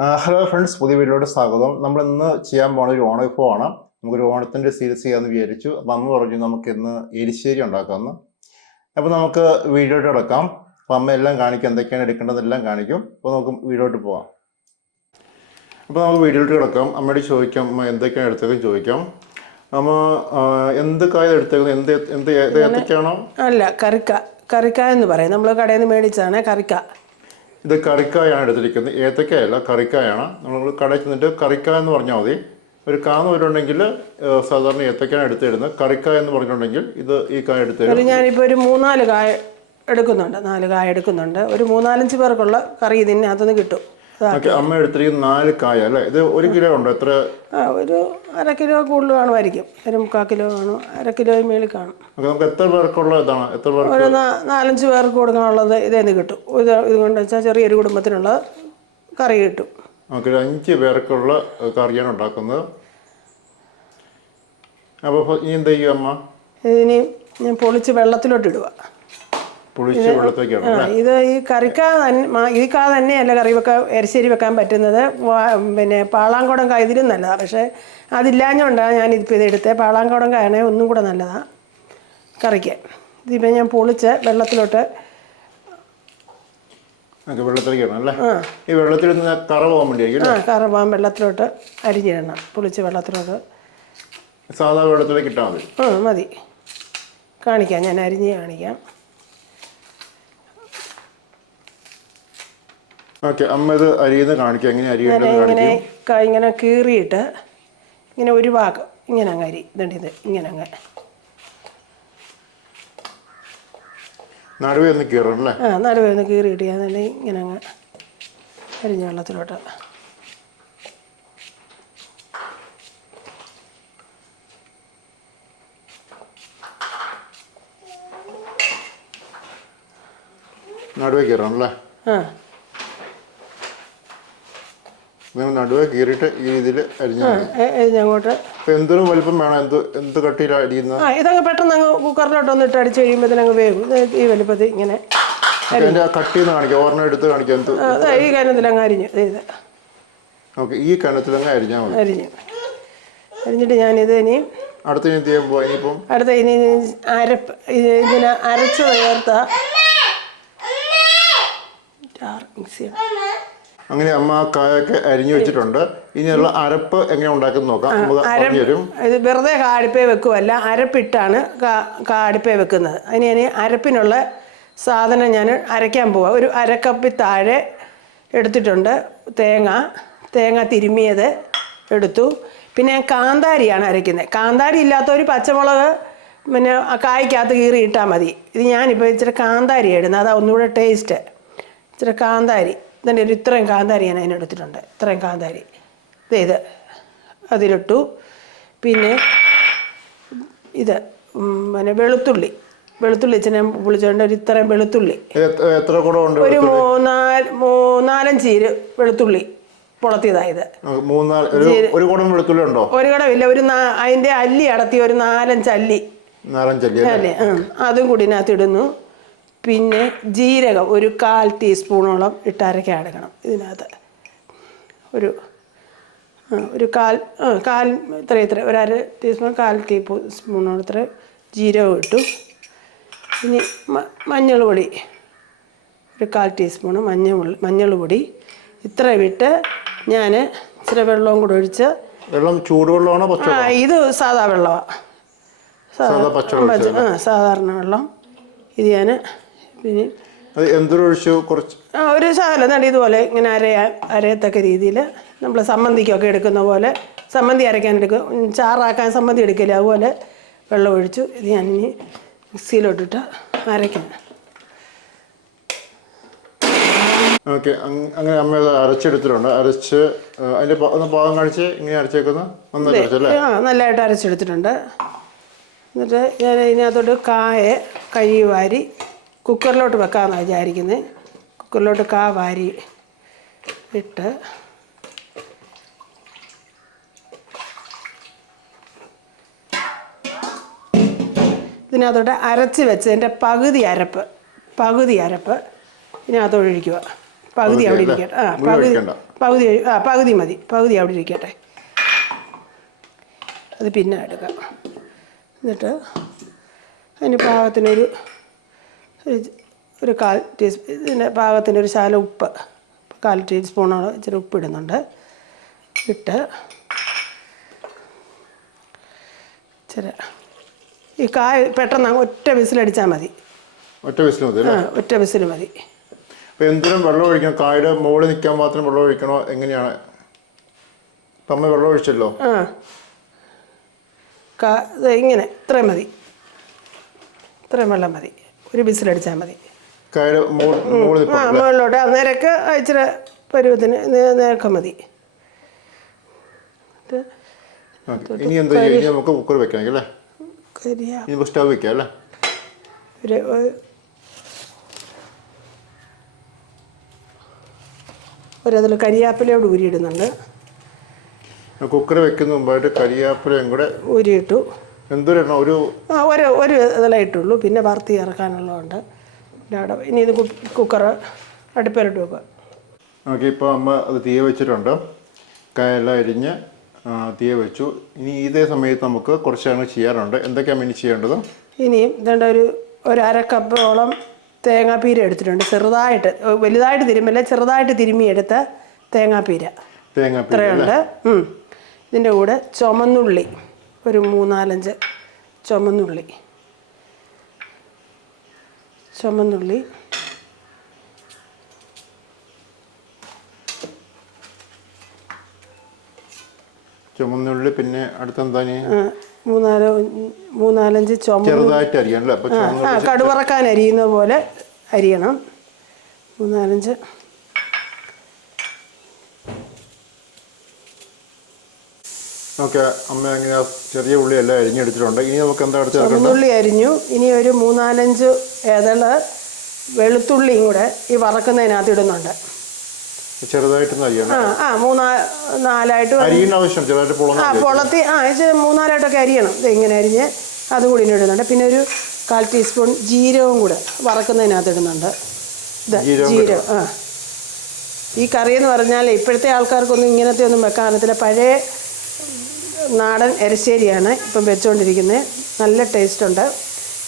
Hello friends, പുതിയ വീഡിയോയുടെ സ്വാഗതം. നമ്മൾ ഇന്ന് ചെയ്യാൻ പോകുന്ന ഒരു ഓണവിഭവമാണ്. നമുക്കൊരു ഓണത്തിൻ്റെ സീരീസ് ചെയ്യാമെന്ന് വിചാരിച്ചു. അപ്പം അമ്മ പറഞ്ഞു നമുക്ക് ഇന്ന് എരിശ്ശേരി ഉണ്ടാക്കാമെന്ന്. അപ്പോൾ നമുക്ക് വീഡിയോയിട്ട് കിടക്കാം. അപ്പം അമ്മ എല്ലാം കാണിക്കും, എന്തൊക്കെയാണ് എടുക്കേണ്ടതെല്ലാം കാണിക്കും. അപ്പോൾ നമുക്ക് വീഡിയോയിട്ട് പോകാം. അപ്പോൾ നമുക്ക് വീഡിയോയിട്ട് കിടക്കാം. അമ്മയോട് ചോദിക്കാം അമ്മ എന്തൊക്കെയാണ് എടുത്തേക്കും ചോദിക്കാം. അമ്മ എന്ത് കായ എടുത്തേക്കുന്നത്? എന്ത് ഏതൊക്കെയാണോ? അല്ല, കറിക്ക എന്ന് പറയും. നമ്മൾ കടയിൽ നിന്ന് മേടിച്ചതാണ് കറിക്ക. ഇത് കറിക്കായാണ് എടുത്തിരിക്കുന്നത്, ഏത്തക്കായല്ല, കറിക്കായാണ്. നമ്മൾ കടയിൽ ചെന്നിട്ട് കറിക്ക എന്ന് പറഞ്ഞാൽ മതി. ഒരു കാന്ന് വരുന്നുണ്ടെങ്കിൽ സാധാരണ ഏത്തക്കായാണ് എടുത്തിടുന്നത്. കറിക്ക എന്ന് പറഞ്ഞിട്ടുണ്ടെങ്കിൽ ഇത് ഈ കായ എടുത്തിടും. ഞാനിപ്പോൾ ഒരു 3-4 കായ എടുക്കുന്നുണ്ട്. 4 കായ എടുക്കുന്നുണ്ട്. ഒരു 3-4 പേർക്കുള്ള കറി ഇതിനകത്തുനിന്ന് കിട്ടും. അമ്മ എടുത്തിരിക്കുന്ന 4 കായ അല്ലേ? ഇത് 1 കിലോ ഉണ്ടോ? എത്ര? ഒരു 1/2 കിലോ കൂടുതൽ കാണുമായിരിക്കും. ഒരു 3/4 കിലോ കാണും. 1/2 കിലോയും മേളിൽ കാണും. നമുക്ക് എത്ര പേർക്കുള്ള ഇതാണ്? എത്ര പേർക്ക്? ഒരു 4-5 പേർക്ക് കൊടുക്കാനുള്ളത് ഇതേന്ന് കിട്ടും. ഇതുകൊണ്ട് വെച്ചാൽ ചെറിയൊരു കുടുംബത്തിനുള്ള കറി കിട്ടും. നമുക്ക് 5 പേർക്കുള്ള കറിയാണ് ഉണ്ടാക്കുന്നത്. അപ്പോൾ ഇനി എന്ത് ചെയ്യും അമ്മ? ഇതിനി ഞാൻ പൊളിച്ച് വെള്ളത്തിലോട്ട് ഇടുക. ഇത് ഈ കറിക്ക ഈ കാ തന്നെയല്ല കറി എരിശ്ശേരി വെക്കാൻ പറ്റുന്നത്. പിന്നെ പാളാങ്കോടൻ കായ ഇതിലും നല്ലതാണ്. പക്ഷേ അതില്ലാഞ്ഞുകൊണ്ടാണ് ഞാനിതിപ്പോൾ ഇതെടുത്തത്. പാളാങ്കോടൻ കായണേ ഒന്നും കൂടെ നല്ലതാണ് കറിക്ക്. ഇതിപ്പോൾ ഞാൻ പൊളിച്ച് വെള്ളത്തിലോട്ട് ഈ വെള്ളത്തിൽ കറ പോകാൻ വേണ്ടി കറ പോകാൻ വെള്ളത്തിലോട്ട് അരിഞ്ഞിടണം. പൊളിച്ച് വെള്ളത്തിലോട്ട് സാധാ വെള്ളത്തിലേക്ക് ഇട്ടാൽ മതി. മതി. കാണിക്കാം, ഞാൻ അരിഞ്ഞ് കാണിക്കാം. ഓക്കെ, അമ്മ ഇത് അരിയുന്ന കാണിക്കാം. എങ്ങനെ ഇങ്ങനെ കീറിയിട്ട് ഇങ്ങനെ ഒരു ഭാഗം ഇങ്ങനെ അങ്ങ് അരി ഇത് ഇങ്ങനെ അങ്ങ് നടുവേ ഒന്ന് കീറണല്ലേ? നടുവേ ഒന്ന് കീറിയിട്ട് ഞാൻ തന്നെ ഇങ്ങനെ അങ്ങ് അരിഞ്ഞ വെള്ളത്തിലോട്ട് നടുവേ കീറണല്ലേ? നടുവേ കീറിയിട്ട് ഈ രീതിയിൽ അരിഞ്ഞങ്ങോട്ട്. എന്തൊരു വലിപ്പം വേണം? എന്ത് കട്ടിയിൽ അരിയുന്നത്? ഇതങ്ങ് പെട്ടെന്ന് അങ്ങ് കുക്കറിലോട്ട് ഒന്നിട്ട് അടിച്ച് കഴിയുമ്പോഴത്തേനങ്ങ് വേവും. ഈ വലിപ്പത്തിൽ ഇങ്ങനെ കട്ടിന്ന് കാണിക്കാം. ഓർമ്മ എടുത്ത് കാണിക്കാം. ഈ കനത്തിലങ്ങ് അരിഞ്ഞു. ഓക്കെ, ഈ കനത്തിലങ്ങ് അരിഞ്ഞാൽ മതി. അരിഞ്ഞിട്ട് ഞാനിത് ഇനി അടുത്ത ഇനി ഇതിനെ അരച്ച് ചേർത്ത അങ്ങനെ അമ്മ ആ കായൊക്കെ അരിഞ്ഞു വെച്ചിട്ടുണ്ട്. ഇനിയുള്ള അരപ്പ് എങ്ങനെ ഉണ്ടാക്കുന്ന നോക്കാം. ഇത് വെറുതെ അടുപ്പേ വെക്കുമല്ല, അരപ്പിട്ടാണ് അടുപ്പേ വെക്കുന്നത്. അതിന് ഞാൻ അരപ്പിനുള്ള സാധനം ഞാൻ അരയ്ക്കാൻ പോവാം. ഒരു 1/2 കപ്പ് താഴെ എടുത്തിട്ടുണ്ട്. തേങ്ങ തിരുമ്മിയത് എടുത്തു. പിന്നെ ഞാൻ കാന്താരിയാണ് അരയ്ക്കുന്നത്. കാന്താരി ഇല്ലാത്തൊരു പച്ചമുളക് പിന്നെ കായ്ക്കകത്ത് കീറി ഇട്ടാൽ മതി. ഇത് ഞാനിപ്പോൾ ഇച്ചിരി കാന്താരി ഇടുന്നത്, അതാ ഒന്നുകൂടെ ടേസ്റ്റ്. ഇച്ചിരി കാന്താരി ഇതിൻ്റെ ഇത്രയും കാന്താരി ഞാൻ അതിനെടുത്തിട്ടുണ്ട്. ഇത്രയും കാന്താരി ഇത് അതിലിട്ടു. പിന്നെ ഇത് പിന്നെ വെളുത്തുള്ളി ഇച്ചിരി ഞാൻ പൊളിച്ചുകൊണ്ട് ഒരു ഇത്രയും വെളുത്തുള്ളി ഒരു 4-5 വെളുത്തുള്ളി പൊളത്തിയതായത്. ഒരു കുടമില്ല, അതിൻ്റെ അല്ലി അടത്തി ഒരു 4-5 അല്ലി അതും കൂടി ഇതിനകത്ത് ഇടുന്നു. പിന്നെ ജീരകം ഒരു 1/4 ടീസ്പൂണോളം ഇട്ട് അരയ്ക്കാൻ എടുക്കണം. ഇതിനകത്ത് ഒരു കാൽ ഇത്ര ഒരു 1/2 ടീസ്പൂൺ 1/4 ടീസ്പൂണോളം ഇത്ര ജീരകം ഇട്ടു. ഇനി മഞ്ഞൾ പൊടി ഒരു 1/4 ടീസ്പൂണ് മഞ്ഞൾ പൊടി ഇത്ര ഇട്ട് ഞാൻ ഇച്ചിരി വെള്ളവും കൂടെ ഒഴിച്ച്. ചൂടുവെള്ളമാണോ? ഇത് സാധാ വെള്ളമാണ്, സാധാരണ വെള്ളം. ഇത് ഞാൻ പിന്നെ ഒരു ശകലം ഇതുപോലെ ഇങ്ങനെ അരയത്തക്ക രീതിയിൽ നമ്മൾ സമ്മന്തിക്കൊക്കെ എടുക്കുന്ന പോലെ സമ്മന്തി അരയ്ക്കാൻ എടുക്കും, ചാറാക്കാൻ സമ്മന്തി എടുക്കില്ല, അതുപോലെ വെള്ളം ഒഴിച്ചു. ഇത് ഞാനിനി മിക്സിയിലോട്ടിട്ട് അരയ്ക്കണം. ഓക്കെ, അങ്ങനെ അമ്മ അരച്ചെടുത്തിട്ടുണ്ട്. അരച്ച് അതിൻ്റെ പാകം കാണിച്ച് ഇങ്ങനെ അരച്ചേക്കുന്നത് നല്ലതായിട്ട് അരച്ചെടുത്തിട്ടുണ്ട്. എന്നിട്ട് ഞാൻ ഇതിനകത്തോട്ട് കഴുകി വാരി കുക്കറിലോട്ട് വെക്കാമെന്നാണ് വിചാരിക്കുന്നത്. കുക്കറിലോട്ട് വാരി ഇട്ട് ഇതിനകത്തോട്ട് അരച്ച് വെച്ചതിൻ്റെ പകുതി അരപ്പ് ഇതിനകത്ത് ഒഴിക്കുക. പകുതി അവിടെ ഇരിക്കട്ടെ. പകുതി മതി. പകുതി അവിടെ ഇരിക്കട്ടെ. അത് പിന്നെ എടുക്കാം. എന്നിട്ട് അതിന് പാകത്തിനൊരു 1/4 ടീസ്പൂൺ, ഇതിൻ്റെ പാകത്തിനൊരു ശകലം ഉപ്പ്, 1/4 ടീസ്പൂണോളം ഇച്ചിരി ഉപ്പ് ഇടുന്നുണ്ട്. ഇട്ട് ഇച്ചിരി ഈ കായ പെട്ടെന്ന് ഒറ്റ വിസിലടിച്ചാൽ മതി. ഒറ്റ വിസിൽ മതി. ഒറ്റ വിസിൽ മതി. അപ്പോൾ എന്തിനും വെള്ളം ഒഴിക്കണം? കായുടെ മുകളിൽ നിൽക്കാൻ മാത്രം വെള്ളം ഒഴിക്കണോ? എങ്ങനെയാണ്? ഇപ്പം അമ്മ വെള്ളം ഒഴിച്ചല്ലോ. ഇങ്ങനെ ഇത്രയും മതി. ഇത്രയും വെള്ളം മതി. ഒരു വിസിലടിച്ചാൽ മതി. കായുടെ മുകളിലോട്ട് അന്നേരമൊക്കെ ഇച്ചിരി പരുവത്തിന് നേരൊക്കെ മതി. ഇനി എന്താ ചെയ്യുക? ഇനി നമുക്ക് കുക്കർ വെക്കാം അല്ലേ? ഇനി സ്റ്റവ് വെക്കാം അല്ലേ? ഒരതിൽ കരിയാപ്പിലയോട് ഊരിയിടുന്നുണ്ട്. കുക്കർ വെക്കുന്ന മുമ്പായിട്ട് കരിയാപ്പിലയും കൂടെ ഊരിയിട്ടു. എന്തോരണം? ഒരു ഇതിലായിട്ടുള്ളൂ. പിന്നെ വറുത്തി ഇറക്കാനുള്ളതുണ്ട്. ഇനി ഇത് കുക്കർ അടുപ്പിലിട്ട് വെക്കുക. ഓക്കെ, ഇപ്പോൾ അമ്മ അത് തീ വെച്ചിട്ടുണ്ട്. കായെല്ലാം അരിഞ്ഞ് തീ വെച്ചു. ഇനി ഇതേ സമയത്ത് നമുക്ക് കുറച്ച് അങ്ങ് ചെയ്യാറുണ്ട്. എന്തൊക്കെയാണ് ഇനി ചെയ്യേണ്ടത്? ഇനിയും ഇതേണ്ട ഒരു 1/2 കപ്പോളം തേങ്ങാപ്പീര എടുത്തിട്ടുണ്ട്. ചെറുതായിട്ട്, വലുതായിട്ട് തിരുമ്മില്ല, ചെറുതായിട്ട് തിരുമ്മിയെടുത്ത തേങ്ങാപ്പീര ഇത്രയുണ്ട്. ഇതിൻ്റെ കൂടെ ചുമന്നുള്ളി ഒരു 3-4 ചുമന്നുള്ളി ചുമന്നുള്ളി. പിന്നെ അടുത്തെന്താ? 3-4 ചെറുതായിട്ട് അരിയണല്ലേ? കടുവറക്കാൻ അരിയുന്ന പോലെ അരിയണം. 3-4 ഓക്കെ, അമ്മ എങ്ങനെ ചെറിയ ഉള്ളി എല്ലാം അരിഞ്ഞെടുത്തിട്ടുണ്ട്. ഇനി നമുക്ക് എന്താ അടുത്ത്? ചുമന്നുള്ളി അരിഞ്ഞു. ഇനി ഒരു 3-4 ഏതള് വെളുത്തുള്ളിയും കൂടെ ഈ വറക്കുന്നതിനകത്ത് ഇടുന്നുണ്ട്. ചെറുതായിട്ടൊന്നും അരിയണം. 3-4 അരിയുന്ന ആവശ്യം. ചെറുതായിട്ട് പൊളത്തി 3-4 അരിയണം. ഇത് ഇങ്ങനെ അരിഞ്ഞ് അതും കൂടി ഇടുന്നുണ്ട്. പിന്നെ ഒരു 1/4 ടീസ്പൂൺ ജീരകവും കൂടെ വറക്കുന്നതിനകത്ത് ഇടുന്നുണ്ട്. ജീരകം. ഈ കറി എന്ന് പറഞ്ഞാൽ ഇപ്പോഴത്തെ ആൾക്കാർക്കൊന്നും ഇങ്ങനത്തെ ഒന്നും വെക്കാൻ അറിയത്തില്ല. പഴയ നാടൻ എരിശ്ശേരിയാണ് ഇപ്പം വെച്ചുകൊണ്ടിരിക്കുന്നത്. നല്ല ടേസ്റ്റുണ്ട്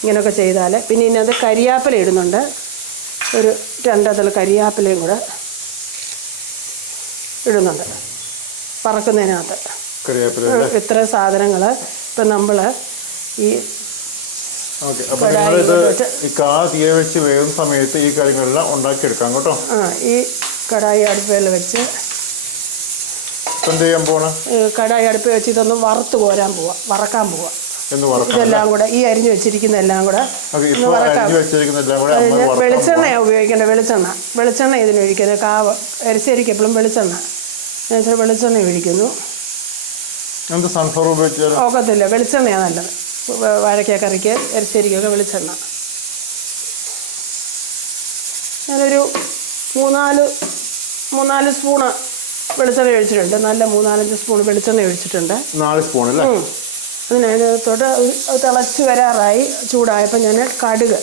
ഇങ്ങനെയൊക്കെ ചെയ്താൽ. പിന്നെ ഇതിനകത്ത് കരിയാപ്പില ഇടുന്നുണ്ട്. ഒരു 2 കരിയാപ്പിലയും കൂടെ ഇടുന്നുണ്ട് വറക്കുന്നതിനകത്ത്. ഇത്ര സാധനങ്ങൾ ഇപ്പം നമ്മൾ ഈ തീ വെച്ച് വേകുന്ന സമയത്ത് ഈ കാര്യങ്ങളെല്ലാം ഉണ്ടാക്കിയെടുക്കാം കേട്ടോ. ഈ കടായി അടുപ്പിൽ വെച്ച് എന്ത് ചെയ്യാൻ പോണ? കടായി അടുപ്പിൽ വെച്ച് ഇതൊന്ന് വറക്കാൻ പോവാ. ഇതെല്ലാം കൂടെ ഈ അരിഞ്ഞു വെച്ചിരിക്കുന്ന എല്ലാം കൂടെ വെളിച്ചെണ്ണയാണ് ഉപയോഗിക്കേണ്ടത്. വെളിച്ചെണ്ണ ഇതിനൊഴിക്കുന്നത്. കാവ് എരിശ്ശേരിക്ക് എപ്പോഴും വെളിച്ചെണ്ണ. ഞാൻ വെളിച്ചെണ്ണ ഒഴിക്കുന്നു. സൺഫ്ലവർ ഉപയോഗിച്ചാൽ ഒക്കത്തില്ല, വെളിച്ചെണ്ണയാണ് നല്ലത്. വാഴയ്ക്ക കറിക്ക് എരിശ്ശേരിക്കൊക്കെ വെളിച്ചെണ്ണ. ഞാനൊരു 3-4 സ്പൂണ് വെളിച്ചെണ്ണ ഒഴിച്ചിട്ടുണ്ട്. നല്ല 3-5 സ്പൂൺ വെളിച്ചെണ്ണ ഒഴിച്ചിട്ടുണ്ട്. 4 സ്പൂൺ അല്ലേ? അതിനകത്തോട്ട് തിളച്ച് വരാറായി. ചൂടായപ്പോൾ ഞാൻ കടുക്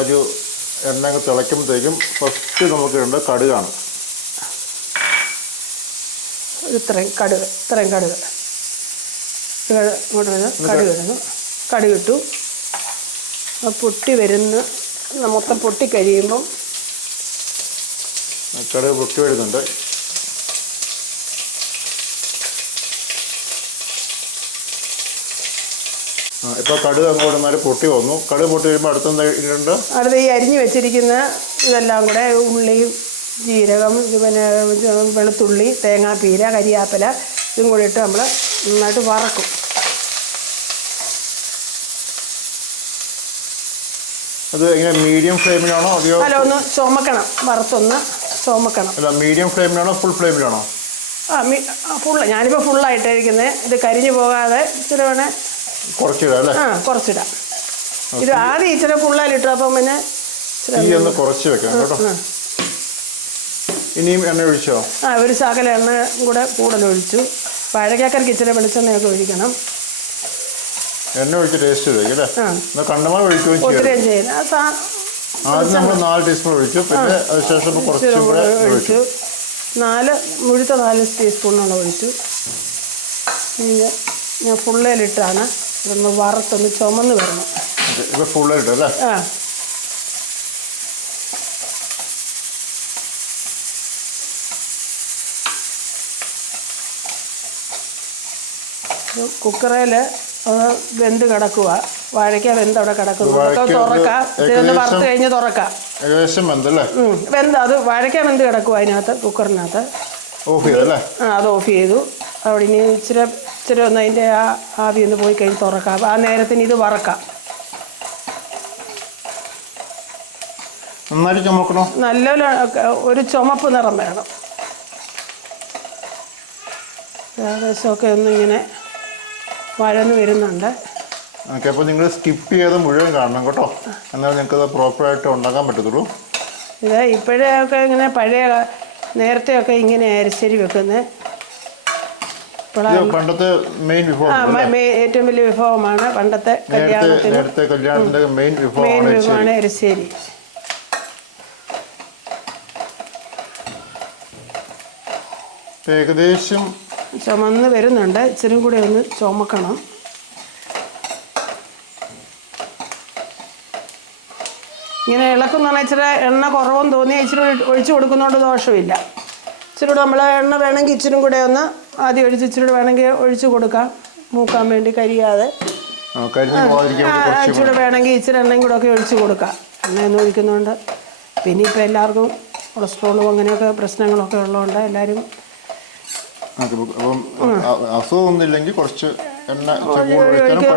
ഒരു എണ്ണ തിളയ്ക്കുമ്പോഴത്തേക്കും ഫസ്റ്റ് നമുക്ക് ഇടേണ്ട കടുകാണ്. ഇത്രയും കടുക് ഇങ്ങോട്ട് ഇടുന്നു. കടുകിട്ടു. പൊട്ടി വരുന്ന മൊത്തം പൊട്ടിക്കഴിയുമ്പം കടുക് പൊട്ടി വരുന്നുണ്ട്. ഇപ്പോൾ കടുക് അങ്ങോട്ട് നല്ല പൊട്ടി വന്നു. കടുക് പൊട്ടി വരുമ്പോൾ അടുത്ത ഈ അരിഞ്ഞു വെച്ചിരിക്കുന്ന ഇതെല്ലാം കൂടെ ഉള്ളിയും ജീരകം, പിന്നെ വെളുത്തുള്ളി, തേങ്ങാപ്പീര, കരിയാപ്പില ഇതും കൂടി ഇട്ട് നമ്മൾ നന്നായിട്ട് വറക്കും. അത് എങ്ങനെ മീഡിയം ഫ്ലെയിമിലാണോ? അല്ല, ഒന്ന് ചുമക്കണം. വറുത്തൊന്ന് ചുമക്കണം. അല്ല, മീഡിയം ഫ്ലെയിമിലാണോ ഫുൾ ഫ്ലെയിമിലാണോ? ഞാനിപ്പോൾ ഫുള്ളായിട്ടായിരിക്കുന്നത്. ഇത് കരിഞ്ഞു പോകാതെ ഇച്ചിരി വേണേൽ കുറച്ചിടാം അല്ലേ? കുറച്ചിടാം. ഇത് ആദ്യം ഇച്ചിരി ഫുള്ളായിലിട്ടു. അപ്പം പിന്നെ ഒന്ന് കുറച്ച് വെക്കാം കേട്ടോ. ഇനിയും എണ്ണ ഒഴിച്ചോ? ഒരു ശകല എണ്ണ കൂടെ കൂടുതൽ ഒഴിച്ചു. വാഴയ്ക്കക്കറിക്ക് ഇച്ചിരി വെളിച്ചെണ്ണയൊക്കെ ഒഴിക്കണം. എണ്ണ ഒഴിച്ച് ടേസ്റ്റ് ചെയ്തേക്കല്ലേ? കണ്ണമാ ഒഴിക്കുകയും ഒത്തിരിയും ചെയ്യുന്നത് ആദ്യം നമ്മൾ 4 ടീസ്പൂൺ ഒഴിച്ചു, പിന്നെ അതിനുശേഷം കുറച്ചും കൂടെ ഒഴിച്ചു. 4 ടീസ്പൂണോളം ഒഴിച്ചു. ഇനി ഞാൻ ഫുള്ളയിലിട്ടാണ് ഇതൊന്ന് വറുത്തൊന്ന് ചുമന്ന് വരണം. ഇപ്പം ഫുള്ളായിട്ട് അല്ലേ? ആ, കുക്കറിൽ വെന്ത് കിടക്കുക. വാഴയ്ക്ക വെന്ത് അവിടെ കിടക്കുന്നു. തുറക്കാം, ഇതൊന്ന് വറുത്ത് കഴിഞ്ഞ് തുറക്കാം. ഏകദേശം വെന്തല്ലേ? വെന്ത് അത് വാഴയ്ക്ക വെന്ത് കിടക്കുക അതിനകത്ത്, കുക്കറിനകത്ത്. ഓഫ് ചെയ്തല്ലേ? അത് ഓഫ് ചെയ്തു. അവിടെ ഇനി ഇച്ചിരി ഒന്ന് അതിൻ്റെ ആ ആവി ഒന്ന് പോയി കഴിഞ്ഞ് തുറക്കാം. ആ നേരത്തിന് ഇത് വറക്കാം. നന്നായിട്ട് ചുമക്കണോ? നല്ലൊരു ഒരു ചുമപ്പ് നിറം വേണം. ഏകദേശമൊക്കെ ഒന്നിങ്ങനെ വഴന്ന് വരുന്നുണ്ട്. ഓക്കെ, അപ്പോൾ നിങ്ങൾ സ്കിപ്പ് ചെയ്ത് മുഴുവൻ കാണണം കേട്ടോ, എന്നാലും നിങ്ങൾക്കത് പ്രോപ്പറായിട്ട് ഉണ്ടാക്കാൻ പറ്റത്തുള്ളൂ. ഇത് ഇപ്പോഴൊക്കെ ഇങ്ങനെ പഴയ നേരത്തെയൊക്കെ ഇങ്ങനെ അരിശ്ശേരി വെക്കുന്നത്. പണ്ടത്തെ മെയിൻ വിഭവം, ഏറ്റവും വലിയ വിഭവമാണ് പണ്ടത്തെ കല്യാണത്തിന്റെ മെയിൻ വിഭവമാണ് അരിശ്ശേരി. ഏകദേശം ചുമന്ന് വരുന്നുണ്ട്. ഇച്ചിരി കൂടെ ഒന്ന് ചുമക്കണം. ഇങ്ങനെ ഇളക്കുന്ന ഇച്ചിരി എണ്ണ കുറവെന്ന് തോന്നിയാൽ ഇച്ചിരി ഒഴിച്ചു കൊടുക്കുന്നതുകൊണ്ട് ദോഷമില്ല. ഇച്ചിരി കൂടെ നമ്മൾ എണ്ണ വേണമെങ്കിൽ ഇച്ചിരി കൂടെ ഒന്ന് ആദ്യം ഒഴിച്ച് ഇച്ചിരി കൂടെ വേണമെങ്കിൽ ഒഴിച്ചു കൊടുക്കാം, മൂക്കാൻ വേണ്ടി കരിയാതെ. ഇച്ചിരി വേണമെങ്കിൽ ഇച്ചിരി എണ്ണയും കൂടെ ഒക്കെ ഒഴിച്ചു കൊടുക്കാം. എണ്ണയൊന്നും ഒഴിക്കുന്നതുകൊണ്ട് പിന്നെ ഇപ്പം എല്ലാവർക്കും കൊളസ്ട്രോളും അങ്ങനെയൊക്കെ പ്രശ്നങ്ങളൊക്കെ ഉള്ളതുകൊണ്ട് എല്ലാവരും അസുഖമൊന്നുമില്ലെങ്കിൽ കുറച്ച് എണ്ണ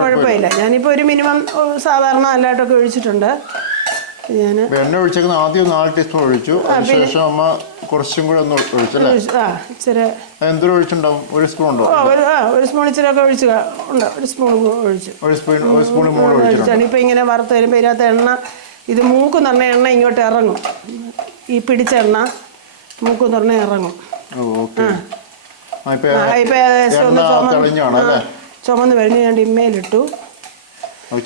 കുഴപ്പമില്ല. ഞാനിപ്പോൾ ഒരു മിനിമം സാധാരണ നല്ലതായിട്ടൊക്കെ ഒഴിച്ചിട്ടുണ്ട്. ഞാൻ എണ്ണ ഒഴിച്ചേക്കുന്ന ആദ്യം 4 ടീസ്പൂൺ ഒഴിച്ചു, അതിനുശേഷം അമ്മ കുറച്ചും കൂടെ ഒന്ന് ഒഴിച്ചല്ലേ? ഇച്ചിരി എന്തോരം ഒഴിച്ചിട്ടുണ്ടാവും? 1 സ്പൂൺ ഉണ്ടോ? ഒരു സ്പൂൺ ഇച്ചിരിയൊക്കെ ഒഴിച്ചു ഉണ്ട്. 1 സ്പൂൺ ഒഴിച്ചു. ഒരു സ്പൂൺ മൂന്ന് ഒഴിച്ചിട്ടുണ്ട്. ഇപ്പം ഇങ്ങനെ വറുത്ത് വരുമ്പോൾ ഇതിനകത്ത് എണ്ണ ഇത് മൂക്ക് നിറഞ്ഞ എണ്ണ ഇങ്ങോട്ട് ഇറങ്ങും. ഈ പിടിച്ച എണ്ണ മൂക്ക് നിറഞ്ഞ ഇറങ്ങും. ചുമന്ന് കഴിഞ്ഞ് ഞാൻ ഡിമ്മയിലിട്ടു.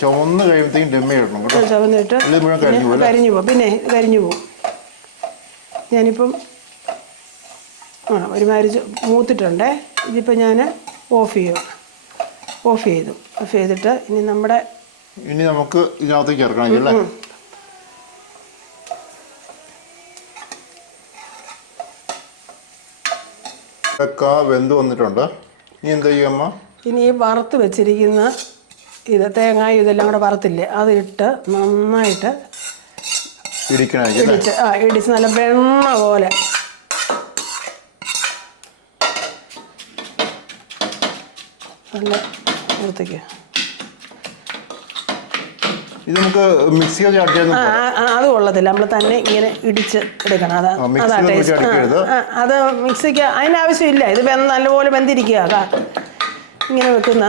ചുമന്ന് കഴിയുമ്പോഴത്തേക്കും ഡിമ്മയിടണം കേട്ടോ. ചുമന്നിട്ട് കരിഞ്ഞു പോകും. പിന്നെ കരിഞ്ഞു പോകും. ഞാനിപ്പം ഒരുമാതിരി മൂത്തിട്ടുണ്ട്. ഇതിപ്പോൾ ഞാൻ ഓഫ് ചെയ്തിട്ട് ഇനി നമുക്ക് ഇതിനകത്തേക്ക് ചേർക്കണം അല്ലേ? വെന്ത് വന്നിട്ടുണ്ട്. ഇനി എന്താ ചെയ്യമ്മ? ഇനി ഈ വറുത്ത് വെച്ചിരിക്കുന്ന ഇത് തേങ്ങായും ഇതെല്ലാം കൂടെ വറുത്തില്ലേ, അത് ഇട്ട് നന്നായിട്ട് ഇടിച്ച് നല്ല വെണ്ണ പോലെ നല്ല വറുത്തേക്ക്. ഇത് നമുക്ക് മിക്സി അത് കൊള്ളത്തില്ല, നമ്മൾ തന്നെ ഇങ്ങനെ ഇടിച്ച് എടുക്കണം. അതാ ടേസ്റ്റ്. അത് മിക്സിക്ക് അതിനാവശ്യമില്ല. ഇത് നല്ലപോലെ വെന്തിരിക്കുക. ഇങ്ങനെ വെക്കുന്ന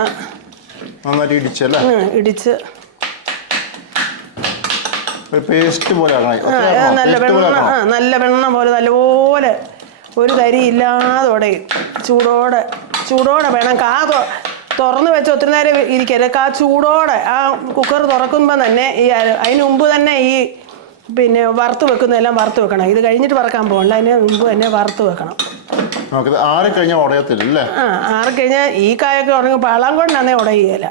ഇടിച്ച് പേസ്റ്റ് പോലെ നല്ല വെണ്ണ പോലെ നല്ലപോലെ ഒരു തരി ഇല്ലാതെ ഉടയും. ചൂടോടെ വേണം. തുറന്ന് വെച്ച് ഒത്തിരി നേരം ഇരിക്കരുത്. ചൂടോടെ ആ കുക്കർ തുറക്കുമ്പോൾ തന്നെ അതിന് മുമ്പ് തന്നെ ഈ വറുത്ത് വെക്കുന്നതെല്ലാം വറുത്ത് വെക്കണം. ഇത് കഴിഞ്ഞിട്ട് വറക്കാൻ പോകണ്ട, അതിന് മുമ്പ് തന്നെ വറുത്ത് വെക്കണം. ആറിക്കഴിഞ്ഞാൽ ഈ കായൊക്കെ ഉടങ്ങി പാളാങ്കോടിനാന്നേ ഉടയുകയില്ല.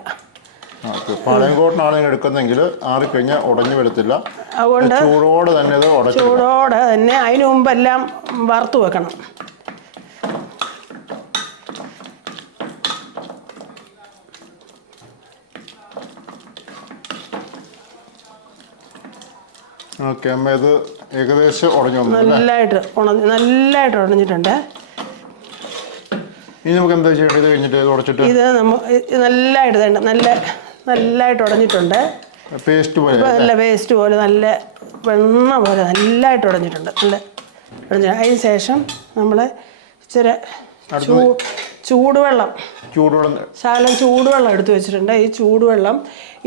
പാളയംകോട്ടിനാണ് എടുക്കുന്നെങ്കിൽ ആറിക്കഴിഞ്ഞാൽ ഉടഞ്ഞു വരത്തില്ല. അതുകൊണ്ട് ചൂടോടെ തന്നെ അതിന് മുമ്പെല്ലാം വറുത്ത് വെക്കണം. ഇത് ഏകദേശം നല്ലതായിട്ട് ഉടഞ്ഞിട്ടുണ്ട്. ഇനി നമുക്ക് എന്താ ചെയ്യേണ്ടത്? ഇത് കഴിഞ്ഞിട്ട് ഉടച്ചിട്ട് ഇത് നല്ലതായിട്ട് ഉടഞ്ഞിട്ടുണ്ട്. പേസ്റ്റ് പോലെ നല്ല വെണ്ണ പോലെ നല്ലതായിട്ട് ഉടഞ്ഞിട്ടുണ്ട്. അതിന് ശേഷം നമ്മൾ ഇച്ചിരി ചൂടുവെള്ളം എടുത്തു വെച്ചിട്ടുണ്ട്. ഈ ചൂടുവെള്ളം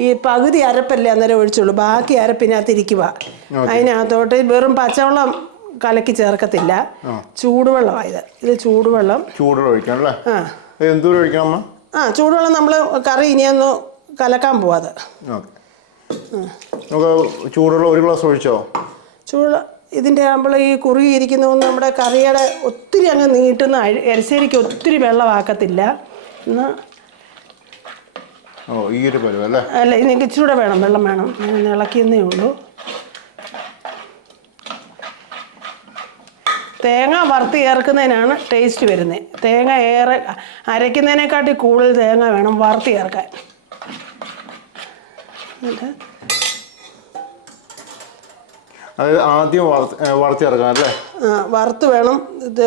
ഈ പകുതി അരപ്പല്ലേ അന്നേരം ഒഴിച്ചുള്ളൂ, ബാക്കി അരപ്പിനകത്ത് ഇരിക്കുക. അതിനകത്തോട്ട് വെറും പച്ചവെള്ളം കലക്കി ചേർക്കത്തില്ല, ചൂടുവെള്ളമാണ് ഇത് ചൂടുവെള്ളം ഒഴിക്കണം. ചൂടുവെള്ളം നമ്മൾ കറി ഇനിയൊന്ന് കലക്കാൻ പോവാതെ നമുക്ക് ചൂടുള്ള 1 ഗ്ലാസ് ഒഴിച്ചോ? ചൂട് ഇതിൻ്റെ നമ്മൾ ഈ കുറുകിയിരിക്കുന്നതൊന്നും നമ്മുടെ കറിയുടെ ഒത്തിരി അങ്ങ് നീട്ടുന്ന എരിശ്ശേരിക്ക് ഒത്തിരി വെള്ളമാക്കത്തില്ല. എന്നാൽ ഈ ഒരു പരുവം അല്ലേ? അല്ല, ഇതിന് ഇച്ചിരൂടെ വേണം, വെള്ളം വേണം. ഞാൻ ഇളക്കിയെന്നേ ഉള്ളൂ. തേങ്ങ വറുത്ത് ചേർക്കുന്നതിനാണ് ടേസ്റ്റ് വരുന്നത്. തേങ്ങ ഏറെ അരയ്ക്കുന്നതിനെക്കാട്ടി കൂടുതൽ തേങ്ങ വേണം വറുത്ത് ചേർക്കാൻ. അത് ആദ്യം വറുത്ത് ചേർക്കാം അല്ലേ? വറുത്ത് വേണം. ഇത്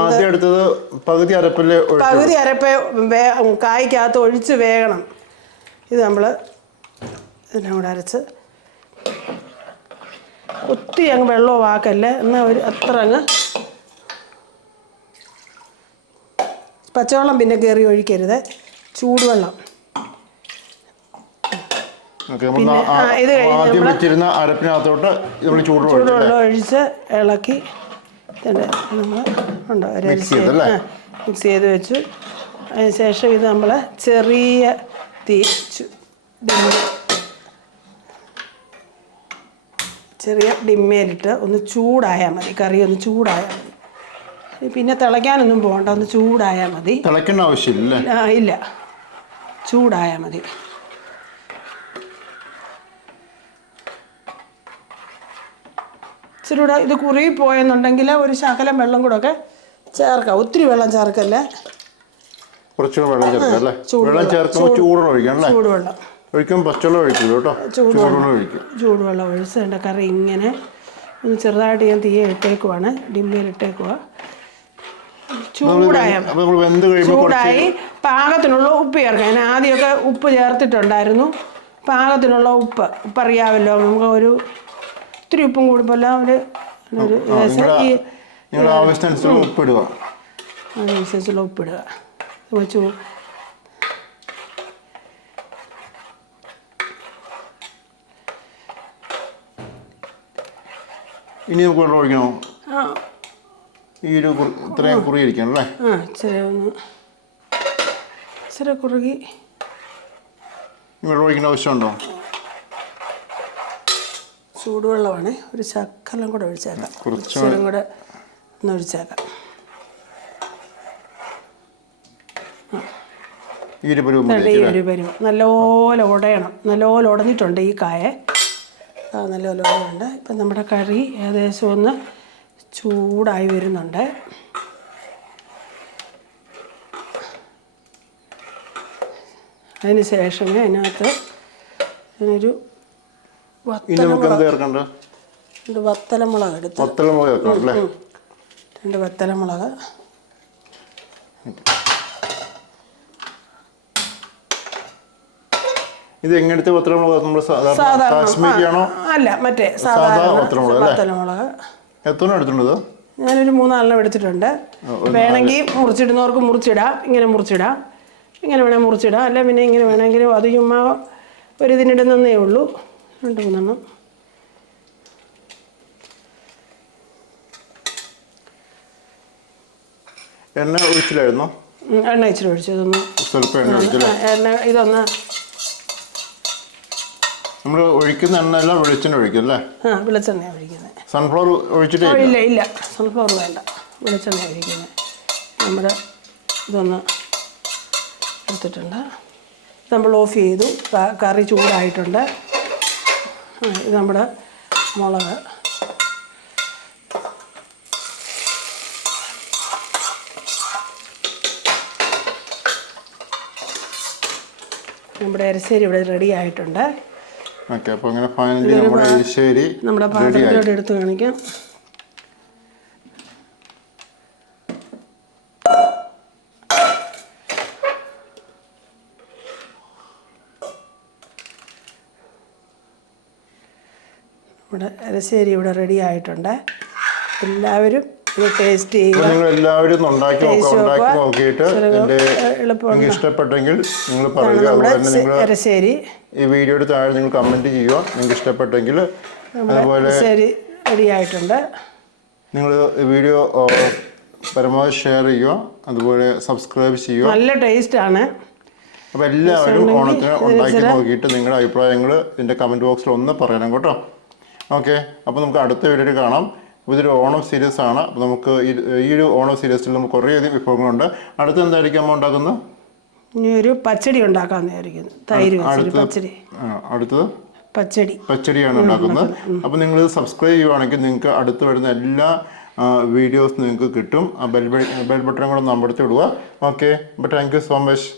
ആദ്യം എടുത്തത് പകുതി അരപ്പ് കായ്ക്കകത്ത് ഒഴിച്ച് വേകണം. ഇത് നമ്മൾ ഇതിനെ കൂടെ അരച്ച് ഒത്തിരി അങ്ങ് വെള്ളവും ആക്കല്ലേ, എന്നാൽ അത്ര അങ്ങ് പച്ചവെള്ളം പിന്നെ കയറി ഒഴിക്കരുത്, ചൂടുവെള്ളം. പിന്നെ ഇത് കഴിഞ്ഞ് അരപ്പിനകത്തോട്ട് ചൂടുവെള്ളം ഒഴിച്ച് ഇളക്കി നമ്മൾ ഉണ്ടോ മിക്സ് ചെയ്ത് വെച്ചു. അതിന് ശേഷം ഇത് നമ്മൾ ചെറിയ ചെറിയ ഡിമ്മയിലിട്ട് ഒന്ന് ചൂടായാൽ മതി. കറി ഒന്ന് ചൂടായാൽ മതി. പിന്നെ തിളയ്ക്കാനൊന്നും പോകണ്ട, ഒന്ന് ചൂടായാൽ മതി. തിളയ്ക്കേണ്ട ആവശ്യമില്ല. ഇല്ല, ചൂടായാൽ മതി. ഇച്ചിരൂടെ ഇത് കുറുകി പോയെന്നുണ്ടെങ്കിൽ ഒരു ശകലം വെള്ളം കൂടെ ഒക്കെ ചേർക്കാം. ഒത്തിരി വെള്ളം ചേർക്കല്ലേ, കുറച്ചുകൂടെ വെള്ളം ചേർക്കാം അല്ലേ? വെള്ളം ചേർക്കുമ്പോൾ ചൂടുവെള്ളം ഒഴിക്കണം അല്ലേ? ചൂടുവെള്ളം ഒഴിക്കുമ്പോൾ പച്ചവെള്ളം ഒഴിക്കില്ല കേട്ടോ, ചൂടുവെള്ളം ഒഴിക്കും. ചൂടുവെള്ളം ഒഴിച്ച് എൻ്റെ കറി ഇങ്ങനെ ഒന്ന് ചെറുതായിട്ട് ഞാൻ തീയെ ഇട്ടേക്കുവാണ്, ഡിമ്മിയിലിട്ടേക്കുക. ചൂടായി പാകത്തിനുള്ള ഉപ്പ് ചേർക്കാം. ഞാൻ ആദ്യമൊക്കെ ഉപ്പ് ചേർത്തിട്ടുണ്ടായിരുന്നു. പാകത്തിനുള്ള ഉപ്പറിയാമല്ലോ നമുക്ക്. ഒത്തിരി ഉപ്പും കൂടുമ്പോൾ ആവശ്യത്തിനനുസരിച്ചുള്ള ഉപ്പിടുക. അതിനനുസരിച്ചുള്ള ഉപ്പിടുക. ഇനി നമുക്ക് വെള്ളം ഒഴിക്കണോ? ഈ ഒരു ഇത്രയും കുറുകിയിരിക്കണം അല്ലേ? ഇച്ചിരി കുറുകി. വെള്ളം ഒഴിക്കേണ്ട ആവശ്യമുണ്ടോ? ചൂടുവെള്ളമാണ്, ഒരു ശകലം കൂടെ ഒഴിച്ചേക്കാം. കുറച്ചും കൂടെ ഒന്ന് ഒഴിച്ചേക്കാം. ഈ ഒരു പരുവം നല്ലപോലെ ഉടയണം. നല്ലപോലെ ഉടഞ്ഞിട്ടുണ്ട് ഈ കായ, നല്ലപോലെ ഉടയുണ്ട്. ഇപ്പം നമ്മുടെ കറി ഏകദേശം ഒന്ന് ചൂടായി വരുന്നുണ്ട്. അതിന് ശേഷമേ അതിനകത്ത് ഒരു വത്തലമുളക് എടുത്ത് 2 വത്തലമുളക് ഇത് എങ്ങനത്തെ വത്തലമുളക്? നമ്മൾ കാശ്മീരിയാണോ? അല്ല, മറ്റേ സാധാരണ വത്തലമുളക്. എത്ര എടുത്തിട്ടുണ്ട്? ഞാനൊരു 3-4 എടുത്തിട്ടുണ്ട്. വേണമെങ്കിൽ മുറിച്ചിടുന്നവർക്ക് മുറിച്ചിടാം, ഇങ്ങനെ മുറിച്ചിടാം, ഇങ്ങനെ വേണമെങ്കിൽ മുറിച്ചിടാം. അല്ല പിന്നെ ഇങ്ങനെ വേണമെങ്കിലും അത് ചുമ്മാ ഒരു ഇതിനിടുന്നേ ഉള്ളൂ. 2-3 എണ്ണ ഒഴിച്ചില്ലായിരുന്നോ? എണ്ണ ഇച്ചിരി ഒഴിച്ചു. ഇതൊന്ന് നമ്മൾ ഒഴിക്കുന്ന എണ്ണ വെളിച്ചെണ്ണ ഒഴിക്കും അല്ലേ? വെളിച്ചെണ്ണ ഒഴിക്കുന്നത്. സൺഫ്ലവർ ഒഴിച്ചിട്ടേ ഇല്ല, സൺഫ്ലവർ വേണ്ട, വെളിച്ചെണ്ണ ഒഴിക്കുന്നത്. നമ്മുടെ ഇതൊന്ന് എടുത്തിട്ടുണ്ട്. നമ്മൾ ഓഫ് ചെയ്തു. കറി ചൂടായിട്ടുണ്ട്. ഇത് നമ്മുടെ മുളക്. നമ്മുടെ എരിശ്ശേരി ഇവിടെ റെഡി ആയിട്ടുണ്ട്. നമ്മുടെ പാത്രത്തിലോട്ട് എടുത്ത് കാണിക്കാം. ഇവിടെ എരിശ്ശേരി ഇവിടെ റെഡി ആയിട്ടുണ്ട്. എല്ലാവരും ഇത് ടേസ്റ്റ് ചെയ്യുക. എല്ലാവരും ഉണ്ടാക്കി നോക്കിയിട്ട് ഇഷ്ടപ്പെട്ടെങ്കിൽ നിങ്ങൾ പറയുക. എരിശ്ശേരി ഈ വീഡിയോയുടെ താഴെ നിങ്ങൾ കമന്റ് ചെയ്യുക നിങ്ങൾക്ക് ഇഷ്ടപ്പെട്ടെങ്കിൽ. അതുപോലെ റെഡി ആയിട്ടുണ്ട്. നിങ്ങൾ വീഡിയോ പരമാവധി ഷെയർ ചെയ്യുക, അതുപോലെ സബ്സ്ക്രൈബ് ചെയ്യുക. നല്ല ടേസ്റ്റാണ്. അപ്പോൾ എല്ലാവരും ഓണത്തിന് ഉണ്ടാക്കി നോക്കിയിട്ട് നിങ്ങളുടെ അഭിപ്രായങ്ങൾ ഇതിൻ്റെ കമൻറ്റ് ബോക്സിൽ ഒന്ന് പറയണം കേട്ടോ. ഓക്കെ, അപ്പോൾ നമുക്ക് അടുത്ത വീഡിയോയിൽ കാണാം. അപ്പോൾ ഇതൊരു ഓണം സീരീസ് ആണ്. അപ്പോൾ നമുക്ക് ഈ ഒരു ഓണം സീരീസിൽ നമുക്ക് കുറേയധികം വിഭവങ്ങളുണ്ട്. അടുത്ത് എന്തായിരിക്കും അമ്മ ഉണ്ടാക്കുന്നത്? ഇനി ഒരു പച്ചടി ഉണ്ടാക്കാമെന്ന് വിചാരിക്കുന്നു. തൈര് വെച്ചൊരു പച്ചടി. അടുത്തത് പച്ചടിയാണ് ഉണ്ടാക്കുന്നത്. അപ്പോൾ നിങ്ങൾ സബ്സ്ക്രൈബ് ചെയ്യുവാണെങ്കിൽ നിങ്ങൾക്ക് അടുത്ത് വരുന്ന എല്ലാ വീഡിയോസ് നിങ്ങൾക്ക് കിട്ടും. ബെൽ ബട്ടൺ കൂടെ നമ്പടുത്ത് വിടുക. ഓക്കെ, അപ്പോൾ താങ്ക് യു സോ മച്ച്.